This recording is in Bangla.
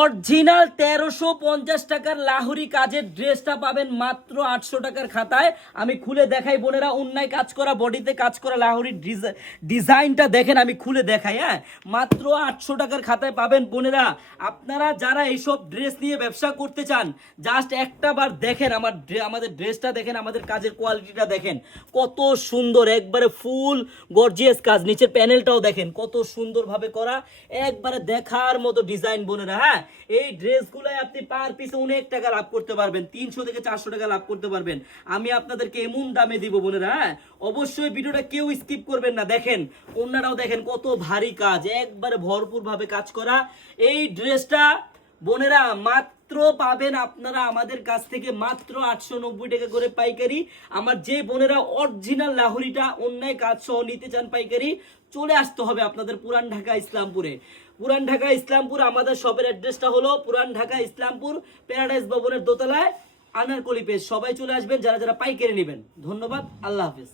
অরিজিনাল 1350 টাকার লাহোরি কাজের ড্রেসটা পাবেন মাত্র 800 টাকার খাতায়। আমি খুলে দেখাই বোনেরা, অন্যায় কাজ করা, বডিতে কাজ করা লাহোরি ডিজাইনটা দেখেন, আমি খুলে দেখাই। হ্যাঁ, মাত্র 800 টাকার খাতায় পাবেন বোনেরা। আপনারা যারা এইসব ড্রেস নিয়ে ব্যবসা করতে চান, জাস্ট একটা বার দেখেন আমাদের ড্রেসটা দেখেন, আমাদের কাজের কোয়ালিটিটা দেখেন কত সুন্দর, একবারে ফুল গর্জিয়াস কাজ। নিচের প্যানেলটাও দেখেন কত সুন্দরভাবে করা, একবারে দেখার মতো ডিজাইন বোনেরা। হ্যাঁ, এই ড্রেসগুলোয় আপনি পার পিসে অনেক টাকা লাভ করতে পারবেন, 300 থেকে 400 টাকা লাভ করতে পারবেন। আমি আপনাদেরকে এমন দামে দিব বোনেরা। হ্যাঁ, অবশ্যই ভিডিওটা কেউ স্কিপ করবেন না। দেখেন অন্যরাও দেখেন কত ভারী কাজ, একবারে ভরপুর ভাবে কাজ করা। এই ড্রেসটা বোনেরা মাত্র পাবেন আপনারা আমাদের কাছ থেকে মাত্র 890 টাকা করে পাইকারি। আমার যে বোনেরা অরিজিনাল লাহোরিটা অন্যায় কাজ সহ নিতে চান পাইকারি, চলে আসতে হবে আপনাদের পুরান ঢাকা ইসলামপুরে। পুরান ঢাকা ইসলামপুর আমাদের শপের অ্যাড্রেসটা হলো পুরান ঢাকা ইসলামপুর প্যারাডাইস ভবনের দোতলায় আনারকলি পেজ। সবাই চলে আসবেন যারা যারা পাইকারি নেবেন। ধন্যবাদ, আল্লাহ হাফেজ।